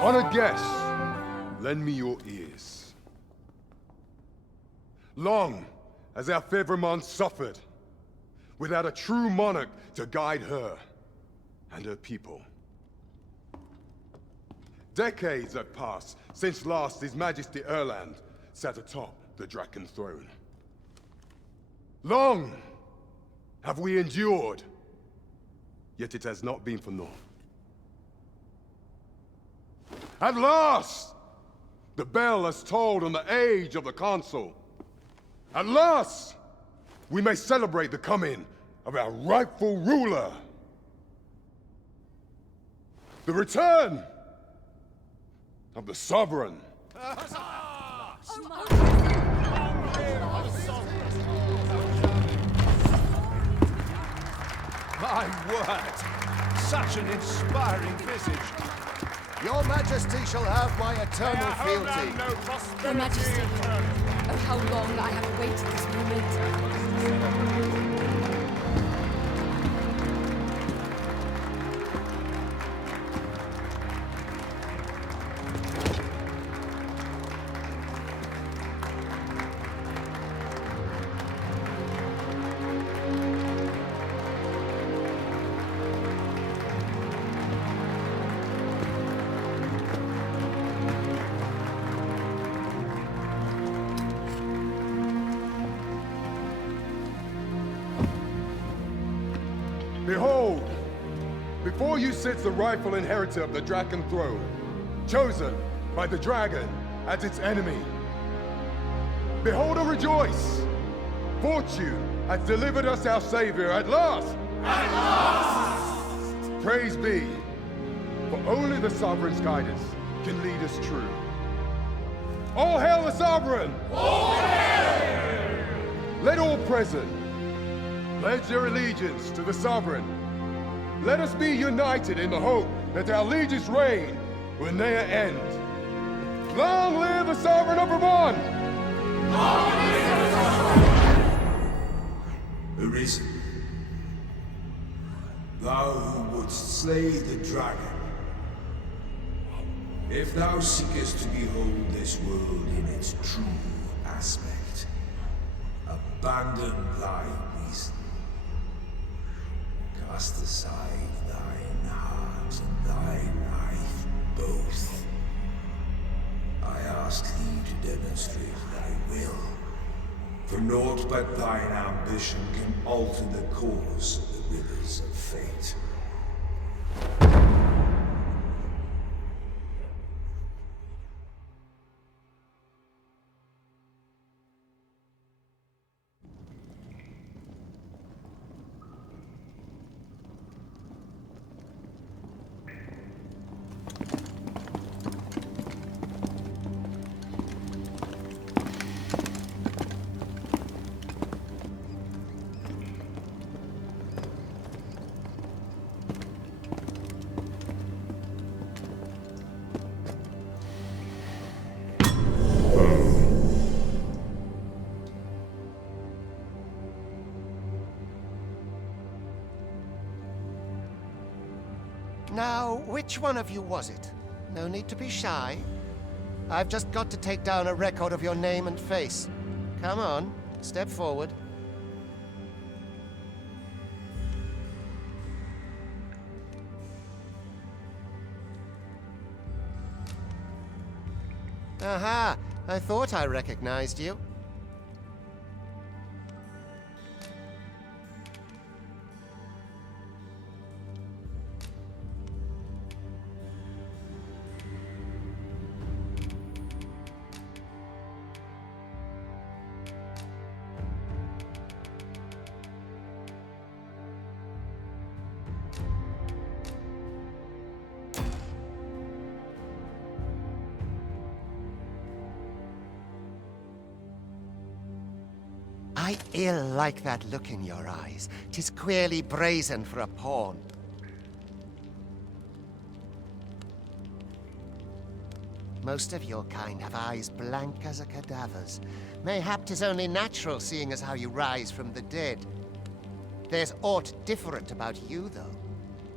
Honored guests, lend me your ears. Long has our Fevrimon suffered, without a true monarch to guide her and her people. Decades have passed since last His Majesty Erland sat atop the Draken throne. Long have we endured, yet it has not been for naught. At last, the bell has tolled on the age of the Council. At last, we may celebrate the coming of our rightful ruler. The return of the Sovereign. My word! Such an inspiring visage. Your Majesty shall have my eternal fealty. Your Majesty, oh how long I have awaited this moment. Behold, before you sits the rightful inheritor of the Draken throne, chosen by the dragon as its enemy. Behold and rejoice! Fortune has delivered us our savior at last! At last! Praise be, for only the Sovereign's guidance can lead us true. All hail the Sovereign! All hail! Let all present pledge their allegiance to the Sovereign. Let us be united in the hope that our liege's reign will ne'er end. Long live the Sovereign of Vermont! Long live the Sovereign! Arisen, thou who wouldst slay the dragon, if thou seekest to behold this world in its true aspect, abandon thy reason. Cast aside thine heart and thy life both. I ask thee to demonstrate thy will, for naught but thine ambition can alter the course of the rivers of fate. Now, which one of you was it? No need to be shy. I've just got to take down a record of your name and face. Come on, step forward. Aha! I thought I recognized you. I ill like that look in your eyes. 'Tis queerly brazen for a pawn. Most of your kind have eyes blank as a cadaver's. Mayhap 'tis only natural, seeing as how you rise from the dead. There's aught different about you, though.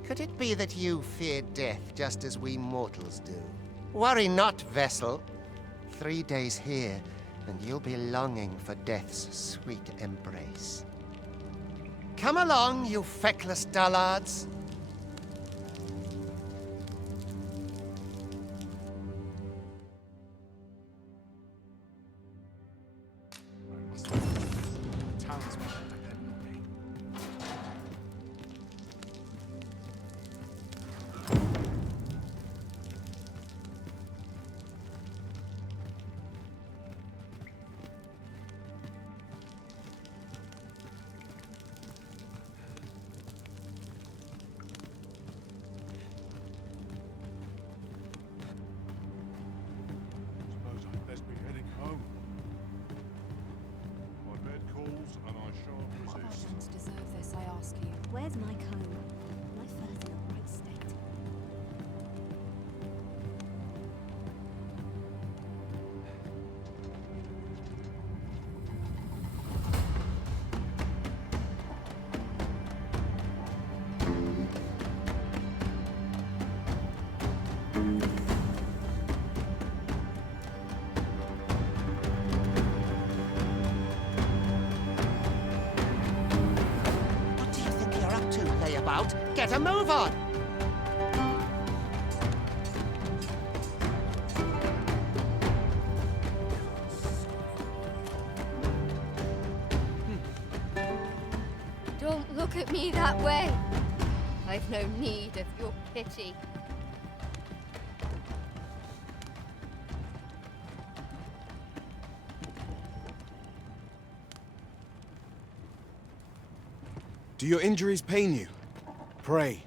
Could it be that you fear death just as we mortals do? Worry not, vessel. 3 days here, and you'll be longing for death's sweet embrace. Come along, you feckless dullards. Townsmen depend on me. Suppose I'd best be heading home. My bed calls and I shan't What resist. actions deserve this, I ask you? Where's my comb? My fur's in a right state. What do you think you're up to, layabout? Get a move on! Don't look at me that way. I've no need of your pity. Do your injuries pain you? Pray,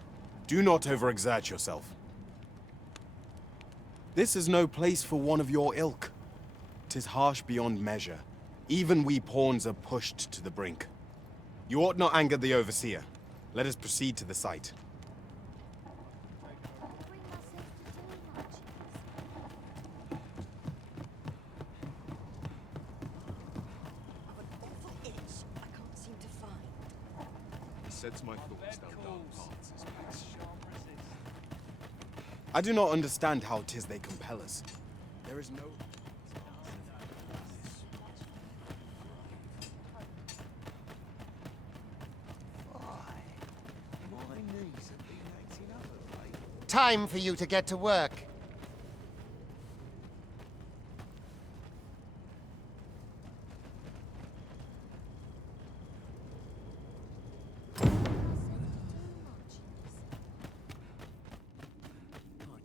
do not overexert yourself. This is no place for one of your ilk. 'Tis harsh beyond measure. Even we pawns are pushed to the brink. You ought not anger the overseer. Let us proceed to the site. I've an awful itch I can't seem to find. He sets my thoughts down dark paths as best. I do not understand how 'tis they compel us. There is no... Time for you to get to work. I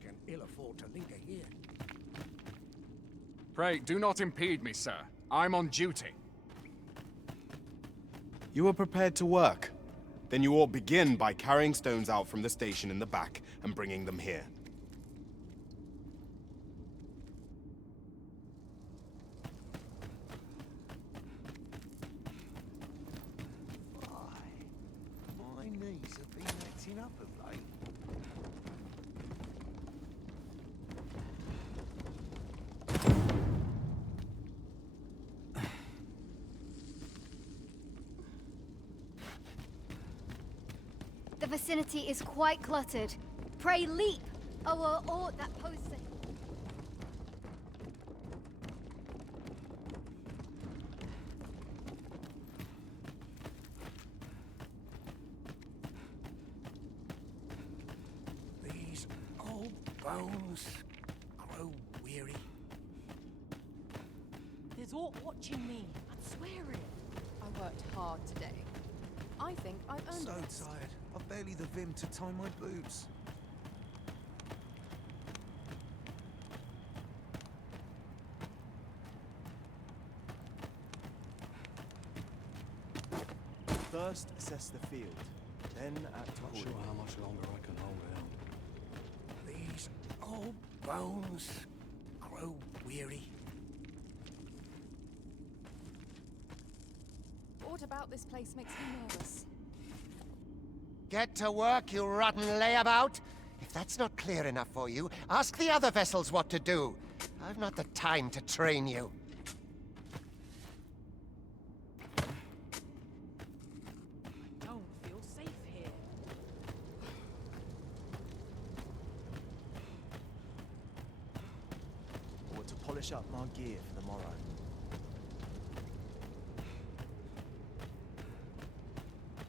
can ill afford to linger here. Pray, do not impede me, sir. I'm on duty. You are prepared to work. Then you ought begin by carrying stones out from the station in the back and bringing them here. My knees have been acting up of late. The vicinity is quite cluttered. Pray leap, or that post. These old bones grow weary. There's aught watching me. I'd swear it. I worked hard today. I think I've earned So it. tired, I've barely the vim to tie my boots. First, assess the field. Then act accordingly. How much longer I can hold out. These old bones grow weary. What about this place makes me nervous? Get to work, you rotten layabout! If that's not clear enough for you, ask the other vessels what to do. I've not the time to train you. Don't feel safe here. polish up my gear for the morrow.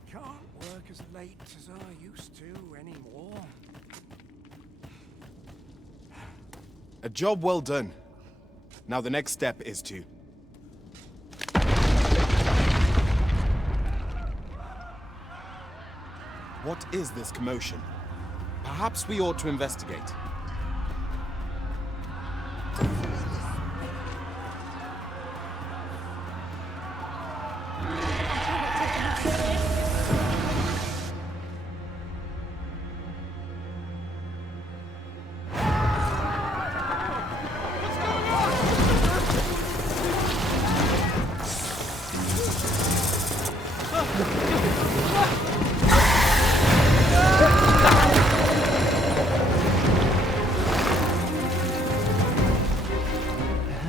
Can't work as late as I used to anymore. A job well done. Now the next step is to... What is this commotion? Perhaps we ought to investigate.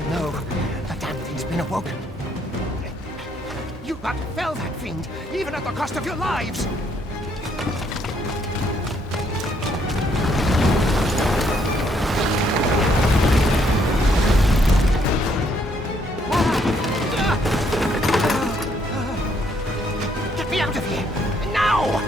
No, the damn thing's been awoken. You got to fell that fiend, even at the cost of your lives! Get me out of here! Now!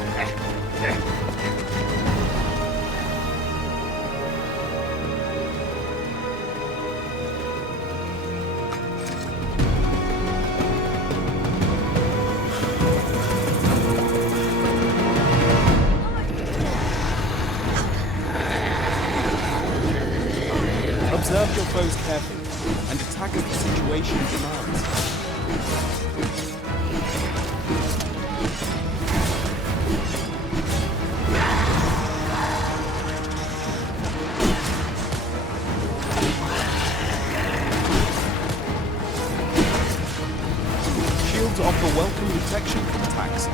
Observe your foes carefully, and attack as the situation demands. Shields offer welcome protection from attacks.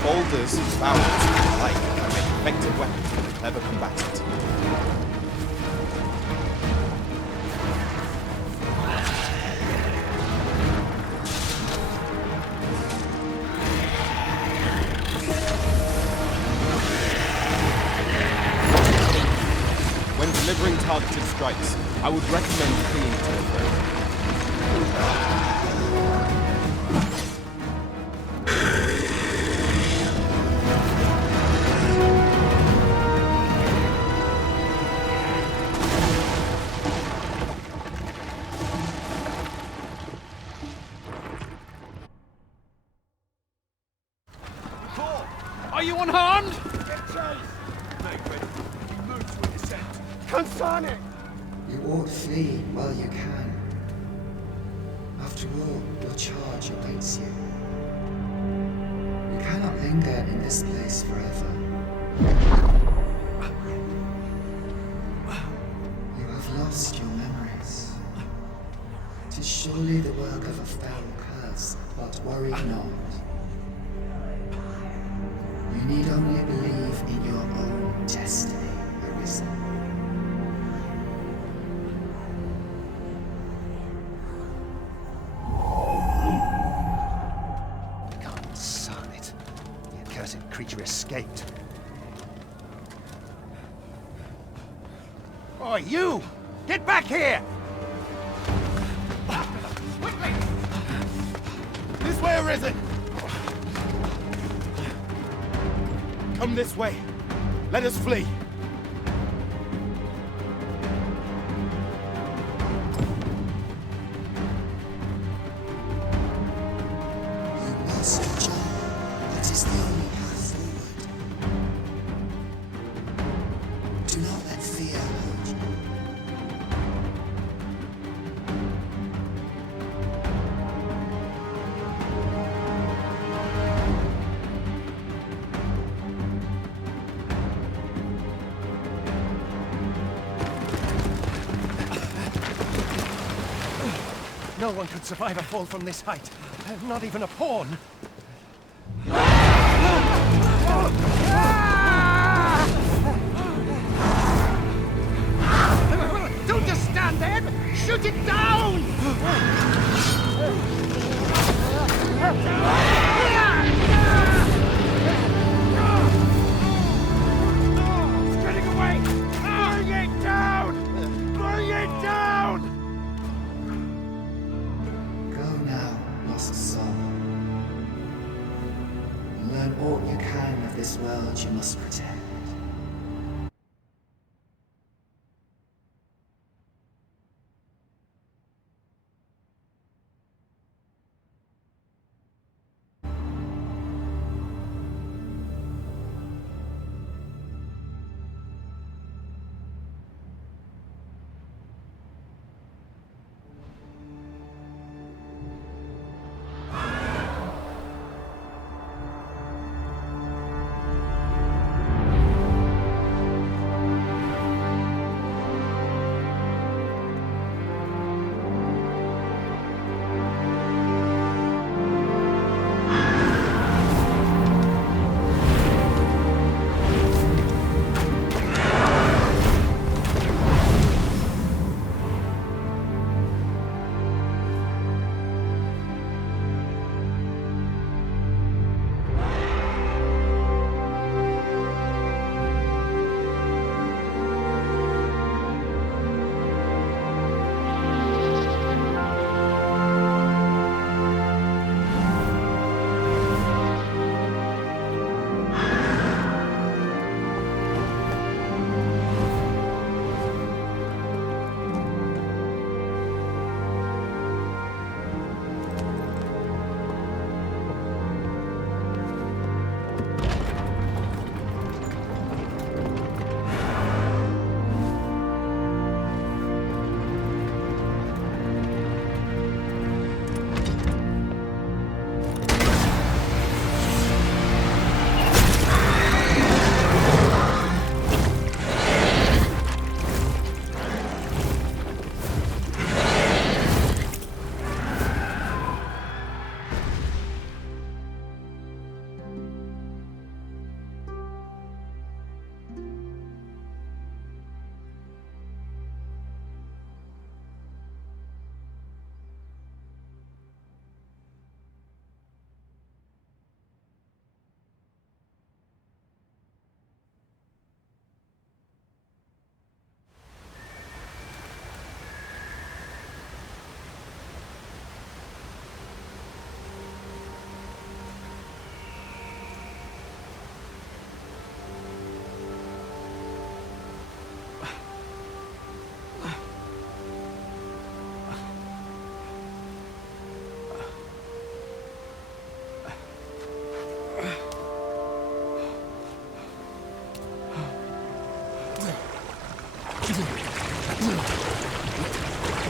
Boulders, barrels, and the like can make effective weapons for the clever combatant. When delivering targeted strikes, I would recommend clinging to the foe. Are you unharmed? Get chased! Make ready. You move to a descent. Confirm it! You ought flee while you can. After all, your charge awaits you. You cannot linger in this place forever. You have lost your memories. 'Tis surely the work of a foul curse, but worry not. You need only believe in your own destiny, Arisen. Son it. The accursed creature escaped. Oh, you! Get back here! Quickly! This way, Arisen! Come this way. Let us flee. You must jump. That is the only path forward. Do not let fear hold you. No one could survive a fall from this height. Not even a pawn. Don't just stand there! Shoot it down! All you can of this world you must protect.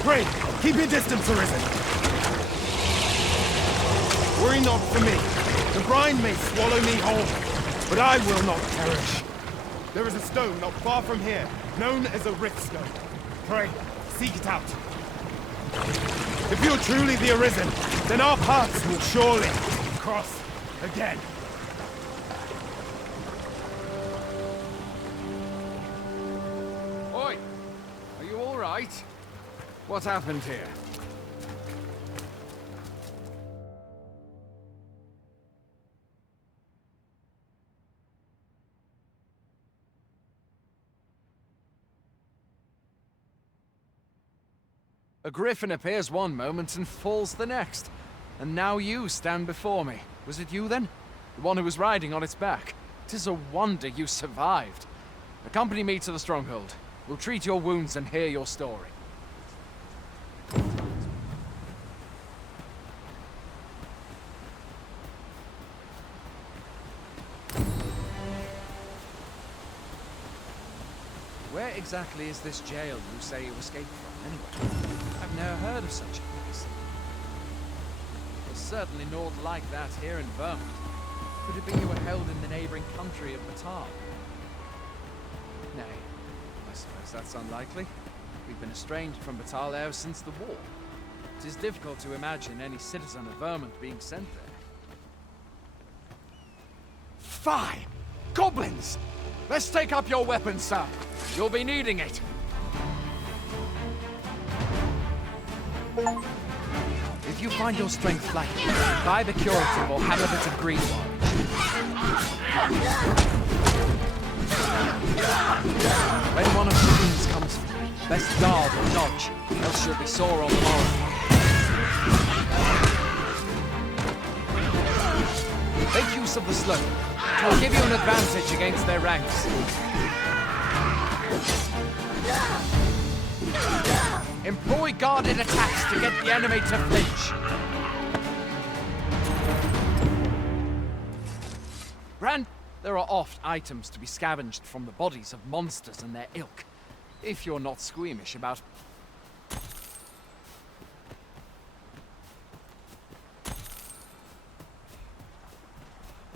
Pray, keep your distance, Arisen. Worry not for me. The brine may swallow me whole, but I will not perish. There is a stone not far from here, known as a rift stone. Pray, seek it out. If you're truly the Arisen, then our paths will surely cross again. Oi! Are you all right? What happened here? A griffin appears one moment and falls the next. And now you stand before me. Was it you then? The one who was riding on its back? 'Tis a wonder you survived. Accompany me to the stronghold. We'll treat your wounds and hear your story. Where exactly is this jail you say you escaped from, anyway? I've never heard of such a place. There's certainly naught like that here in Vermont. Could it be you were held in the neighboring country of Batal? Nay, I suppose that's unlikely. We've been estranged from Batal ever since the war. It is difficult to imagine any citizen of Vermont being sent there. Fie! Goblins! Let's take up your weapons, sir. You'll be needing it. If you find your strength lacking, buy the curative or have a bit of green wine. When one of the fiends comes for you, best guard or dodge, else you'll be sore on the morrow. Make use use of the slope. It will give you an advantage against their ranks. Employ guarded attacks to get the enemy to flinch. There are oft items to be scavenged from the bodies of monsters and their ilk, if you're not squeamish about...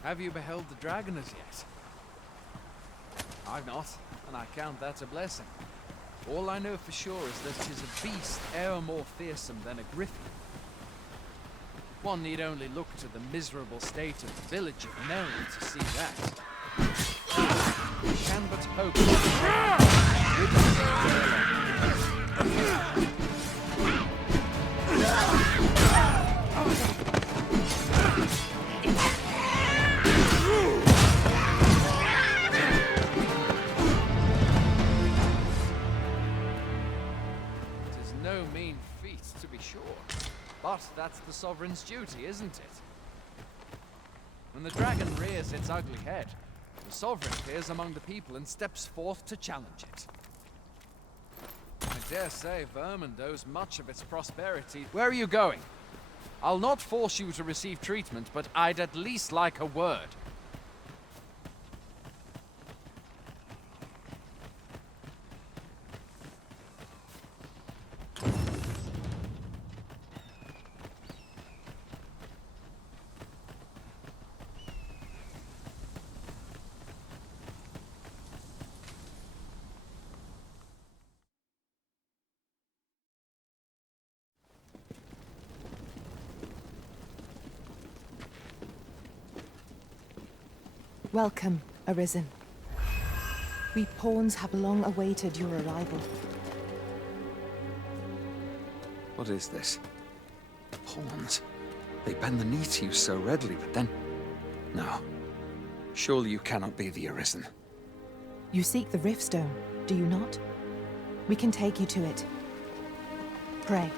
Have you beheld the dragon as yet? I've not, and I count that a blessing. All I know for sure is that 'tis a beast e'er more fearsome than a griffin. One need only look to the miserable state of the village of Nell to see that. We can but hope it is no mean feat, to be sure. But that's the Sovereign's duty, isn't it? When the dragon rears its ugly head, the Sovereign appears among the people and steps forth to challenge it. I dare say Vermund owes much of its prosperity. Where are you going? I'll not force you to receive treatment, but I'd at least like a word. Welcome, Arisen. We pawns have long awaited your arrival. What is this? Pawns? They bend the knee to you so readily, but then... No. Surely you cannot be the Arisen. You seek the Riftstone, do you not? We can take you to it. Pray,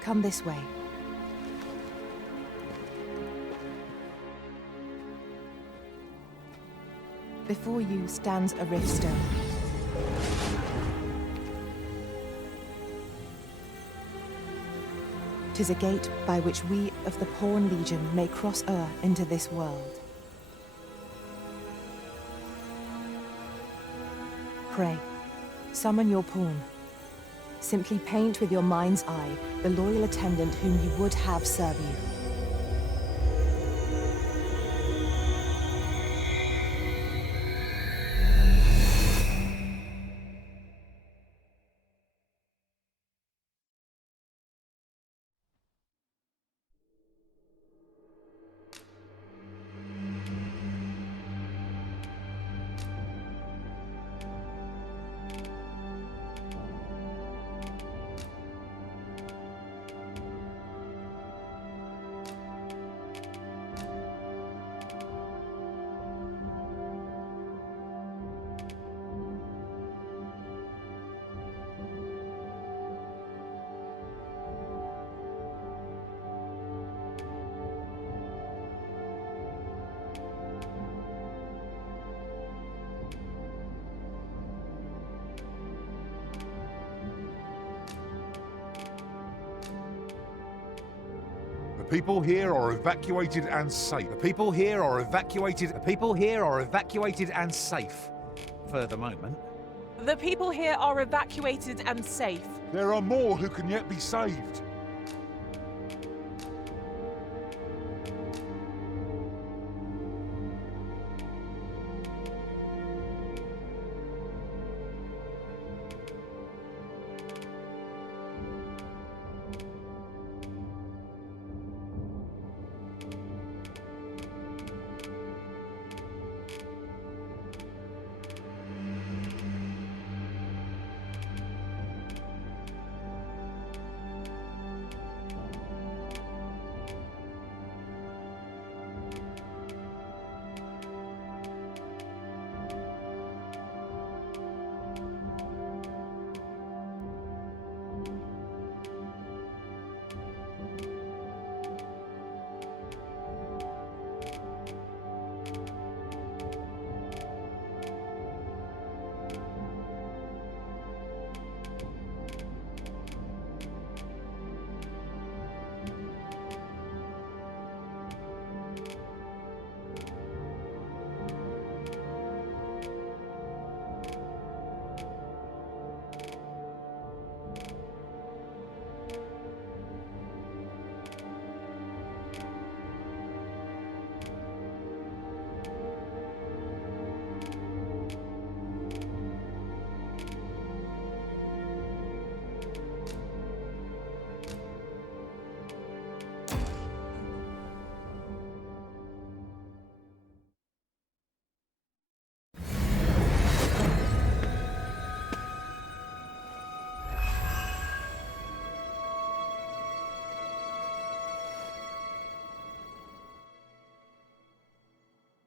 come this way. Before you stands a Riftstone. Tis a gate by which we of the Pawn Legion may cross o'er into this world. Pray, summon your pawn. Simply paint with your mind's eye the loyal attendant whom you would have serve you. The people here are evacuated and safe. The people here are evacuated. The people here are evacuated and safe. For the moment. The people here are evacuated and safe. There are more who can yet be saved.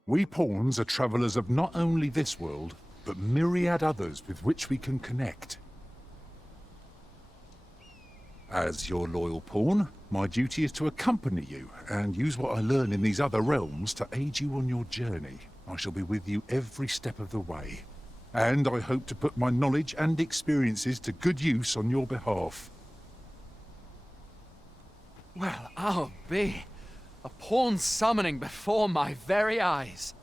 We pawns are travelers of not only this world, but myriad others with which we can connect. As your loyal pawn, my duty is to accompany you and use what I learn in these other realms to aid you on your journey. I shall be with you every step of the way. And I hope to put my knowledge and experiences to good use on your behalf. Well, I'll be. A pawn summoning before my very eyes.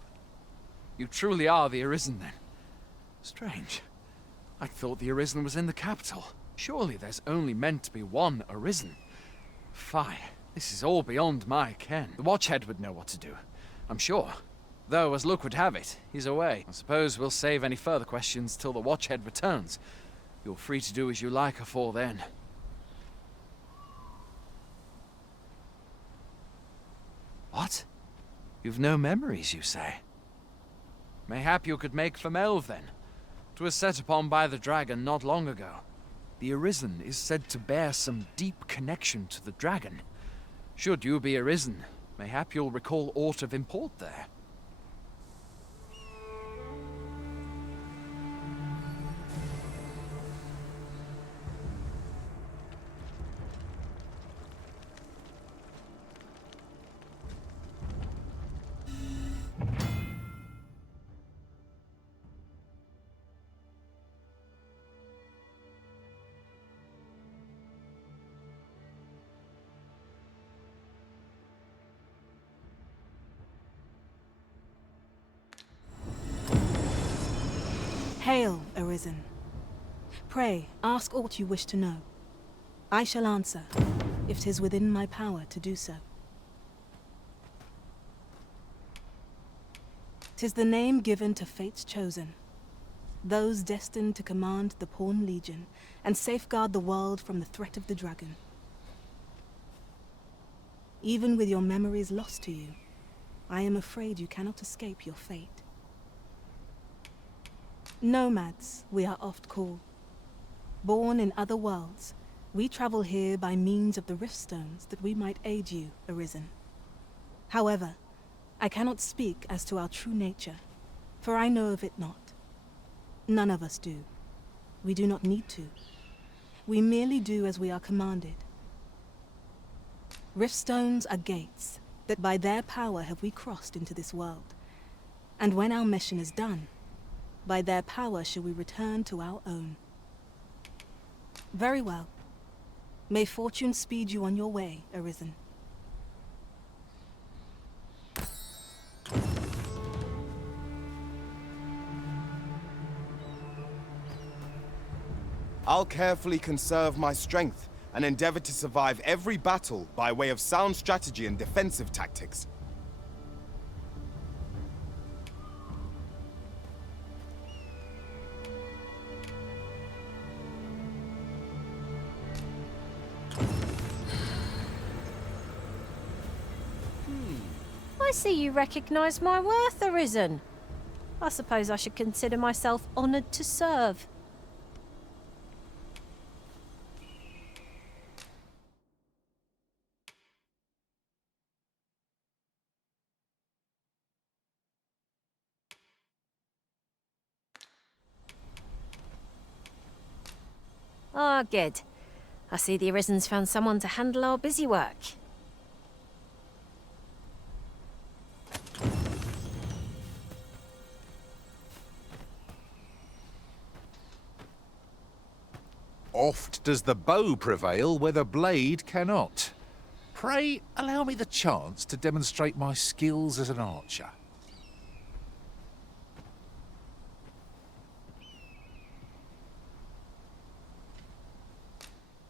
You truly are the Arisen, then. Strange. I thought the Arisen was in the capital. Surely there's only meant to be one Arisen. Fie, this is all beyond my ken. The Watchhead would know what to do, I'm sure. Though, as luck would have it, he's away. I suppose we'll save any further questions till the Watchhead returns. You're free to do as you like afore then. What? You've no memories, you say? Mayhap you could make for Melve, then. 'Twas set upon by the dragon not long ago. The Arisen is said to bear some deep connection to the dragon. Should you be Arisen, mayhap you'll recall aught of import there. Hail, Arisen. Pray, ask aught you wish to know. I shall answer, if 'tis within my power to do so. 'Tis the name given to fate's chosen, those destined to command the Pawn Legion and safeguard the world from the threat of the dragon. Even with your memories lost to you, I am afraid you cannot escape your fate. Nomads, we are oft called. Born in other worlds, we travel here by means of the riftstones that we might aid you, Arisen. However, I cannot speak as to our true nature, for I know of it not. None of us do. We do not need to. We merely do as we are commanded. Riftstones are gates that by their power have we crossed into this world. And when our mission is done, by their power shall we return to our own. Very well. May fortune speed you on your way, Arisen. I'll carefully conserve my strength and endeavor to survive every battle by way of sound strategy and defensive tactics. I see you recognize my worth, Arisen. I suppose I should consider myself honored to serve. Ah, good. I see the Arisen's found someone to handle our busy work. Oft does the bow prevail where the blade cannot. Pray, allow me the chance to demonstrate my skills as an archer.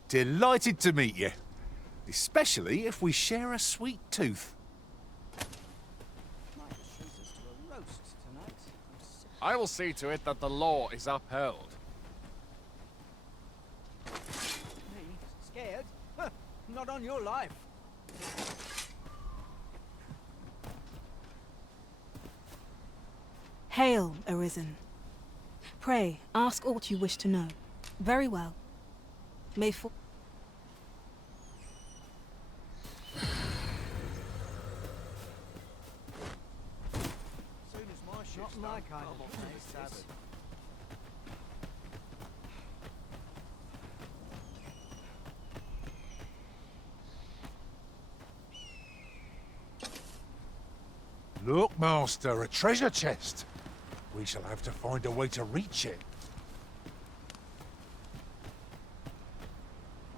Delighted to meet you. Especially if we share a sweet tooth. I will see to it that the law is upheld. Scared? Huh, not on your life. Hail, Arisen. Pray, ask aught you wish to know. Very well. May for... Not my kind of place. Look, Master, a treasure chest. We shall have to find a way to reach it.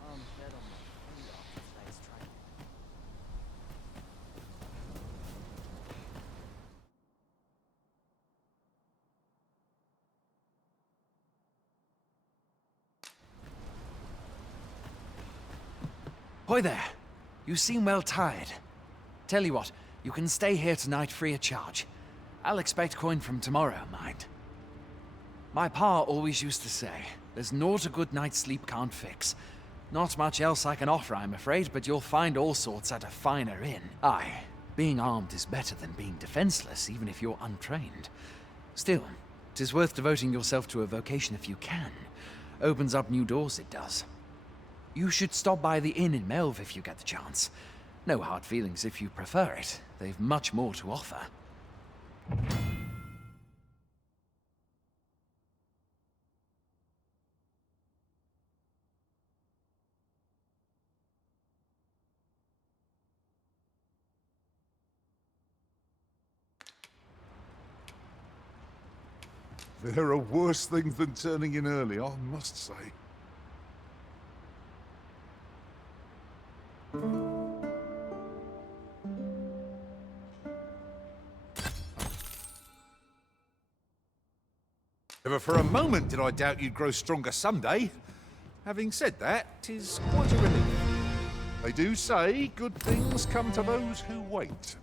I'm dead on my feet after today's training. Hoy there. You seem well tired. Tell you what, you can stay here tonight free of charge. I'll expect coin from tomorrow, mind. My pa always used to say, there's naught a good night's sleep can't fix. Not much else I can offer, I'm afraid, but you'll find all sorts at a finer inn. Aye, being armed is better than being defenseless, even if you're untrained. Still, 'tis worth devoting yourself to a vocation if you can. Opens up new doors, it does. You should stop by the inn in Melve if you get the chance. No hard feelings if you prefer it. They've much more to offer. There are worse things than turning in early, I must say. Never for a moment did I doubt you'd grow stronger someday. Having said that, 'tis quite a relief. They do say good things come to those who wait.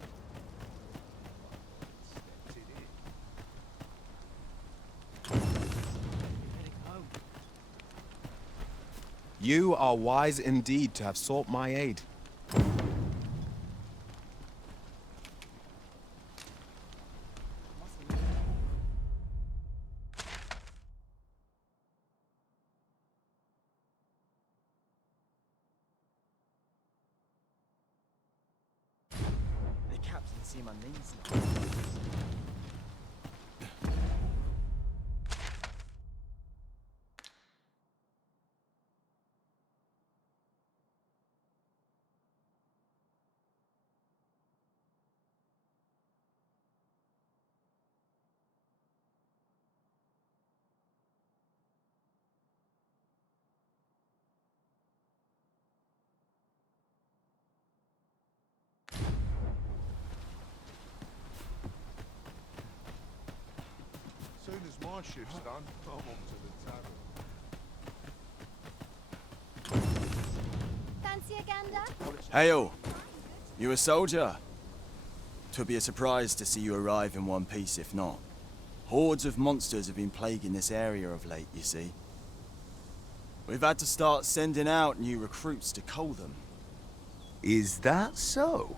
You are wise indeed to have sought my aid. The captain seem uneasy. As soon as my shift's done, I'm off to the tavern. Fancy a gander? Hail! You a soldier? 'Twould be a surprise to see you arrive in one piece, if not. Hordes of monsters have been plaguing this area of late, you see. We've had to start sending out new recruits to cull them. Is that so?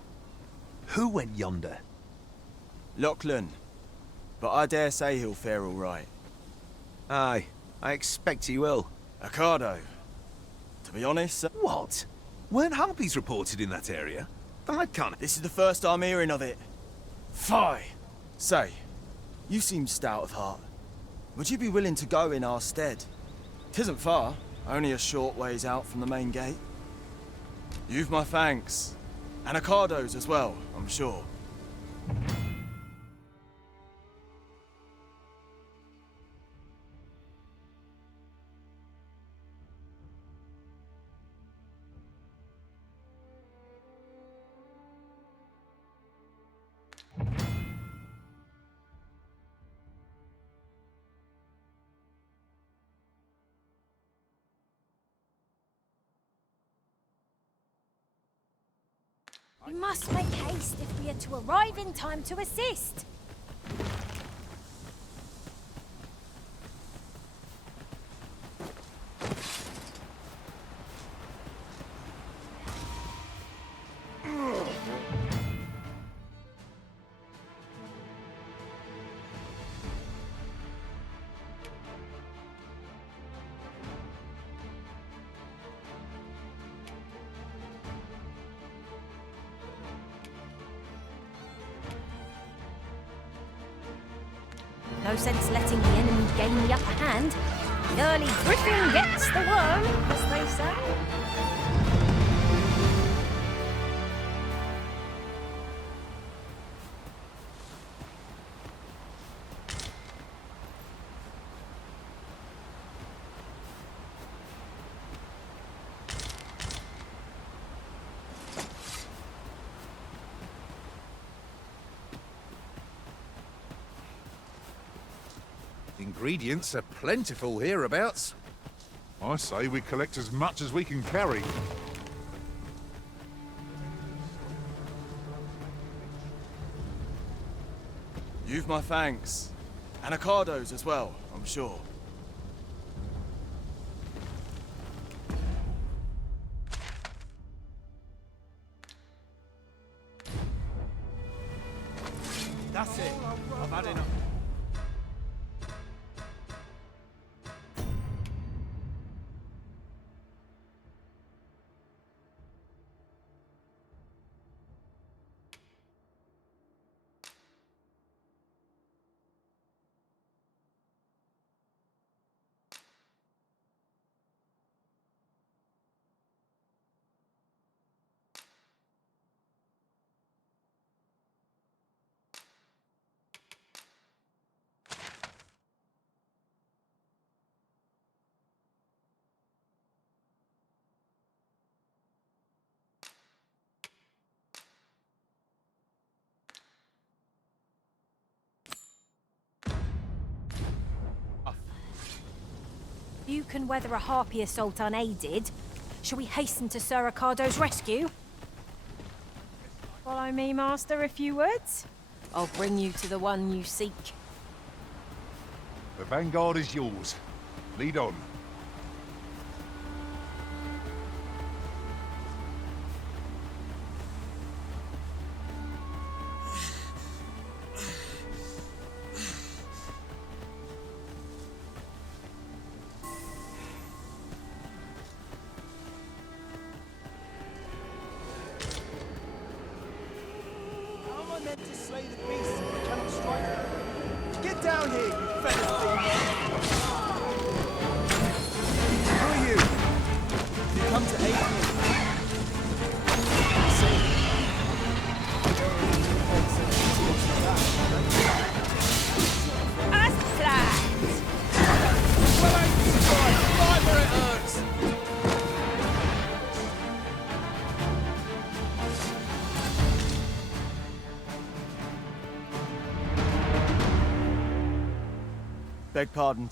Who went yonder? Lachlan. But I dare say he'll fare all right. Aye, I expect he will. Ocado. To be honest... What? Weren't harpies reported in that area? That can't... This is the first I'm hearing of it. Fie! Say, you seem stout of heart. Would you be willing to go in our stead? 'Tisn't far, only a short ways out from the main gate. You've my thanks. And Ocado's as well, I'm sure. We must make haste if we are to arrive in time to assist. No sense letting the enemy gain the upper hand. The early griffin gets the worm, as they say. Ingredients are plentiful hereabouts. I say we collect as much as we can carry. You've my thanks. And Anacardos as well, I'm sure. That's it. I've had enough. You can weather a harpy assault unaided. Shall we hasten to Sir Ricardo's rescue? Follow me, Master, if you would. I'll bring you to the one you seek. The vanguard is yours. Lead on. To slay the beast that cannot strike. Get down here, you feathered thing! Who are you? You come to aid me. As planned! Well, I surprised. Right where it hurts! Beg pardon.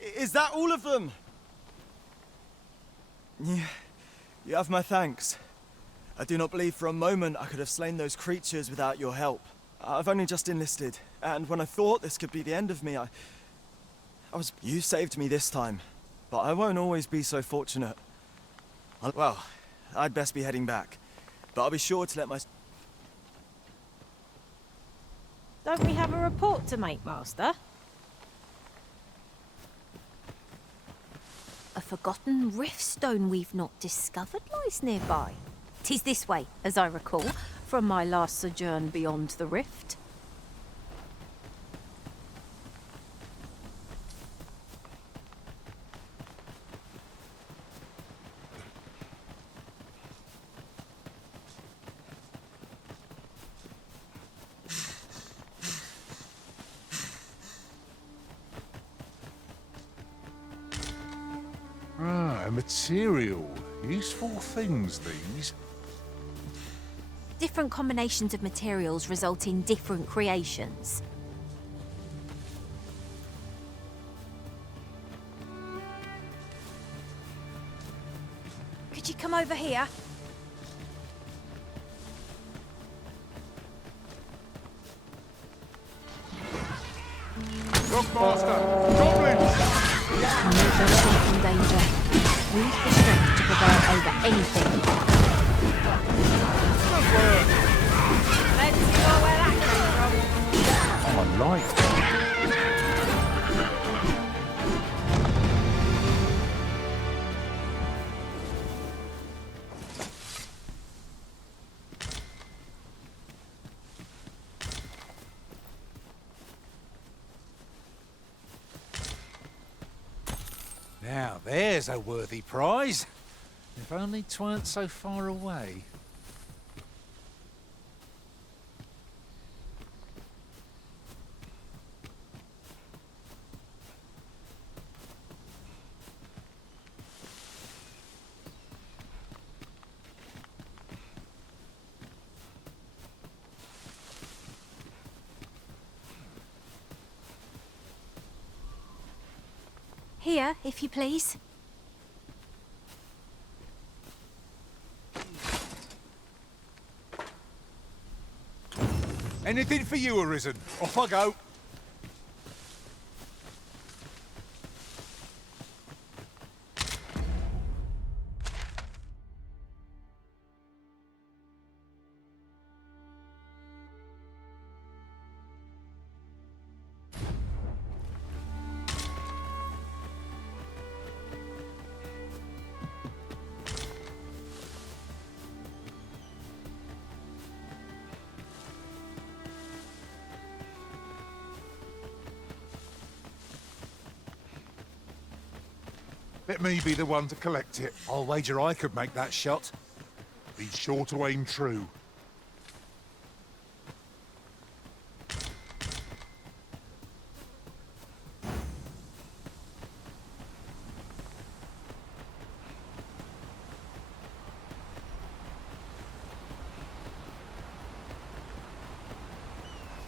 Is that all of them? Yeah, you have my thanks. I do not believe for a moment I could have slain those creatures without your help. I've only just enlisted, and when I thought this could be the end of me, You saved me this time, but I won't always be so fortunate. Well, I'd best be heading back, but I'll be sure to let my... Don't we have a report to make, Master? A forgotten riftstone we've not discovered lies nearby. 'Tis this way, as I recall, from my last sojourn beyond the rift. Ah, a material. Useful things, these. Different combinations of materials result in different creations. Could you come over here? Lockmaster! Goblins! Remove them from danger. Use the strength to prevail over anything. Let's see where that came from. I like that. Now, there's a worthy prize. If only 'tweren't so far away. Here, if you please. Anything for you, Arisen. Off I go. Let me be the one to collect it. I'll wager I could make that shot. Be sure to aim true.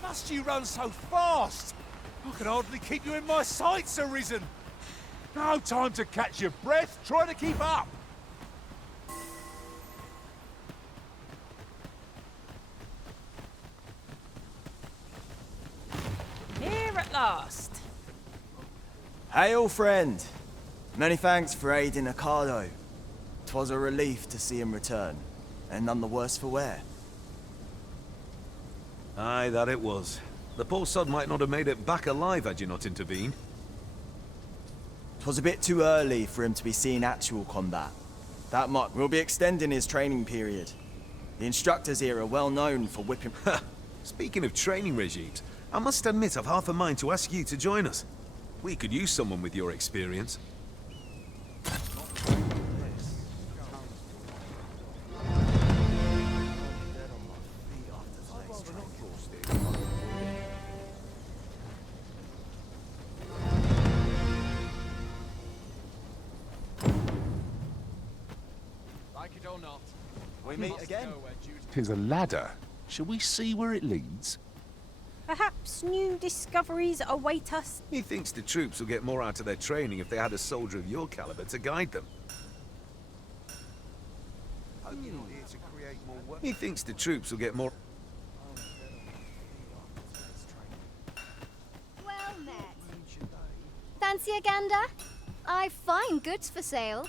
Must you run so fast? I can hardly keep you in my sights, Arisen. No time to catch your breath. Try to keep up. Here at last. Hail, friend. Many thanks for aiding Ocado. 'Twas a relief to see him return, and none the worse for wear. Aye, that it was. The poor sod might not have made it back alive had you not intervened. 'Twas a bit too early for him to be seeing actual combat. That much will be extending his training period. The instructors here are well known for whipping... Speaking of training regimes, I must admit I've half a mind to ask you to join us. We could use someone with your experience. We meet again. 'Tis a ladder. Shall we see where it leads? Perhaps new discoveries await us. Methinks the troops will get more out of their training if they had a soldier of your caliber to guide them. Methinks the troops will get more... Well met. Fancy a gander? I've fine goods for sale.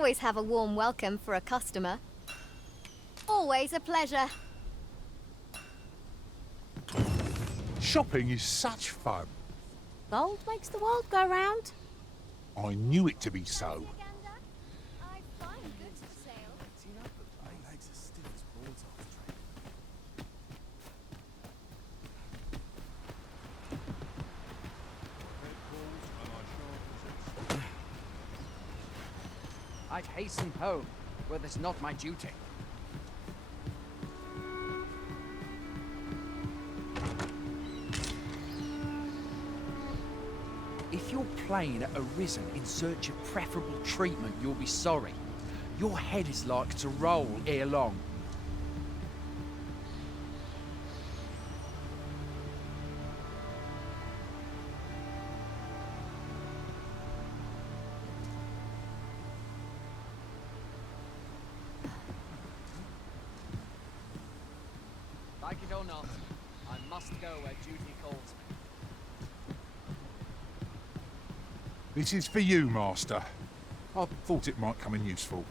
always have a warm welcome for a customer. Always a pleasure. Shopping is such fun. Gold makes the world go round. I knew it to be so. I'd hasten home, were this not my duty. If your plane had arisen in search of preferable treatment, you'll be sorry. Your head is like to roll ere long. Like it or not, I must go where duty calls me. This is for you, Master. I thought it might come in useful.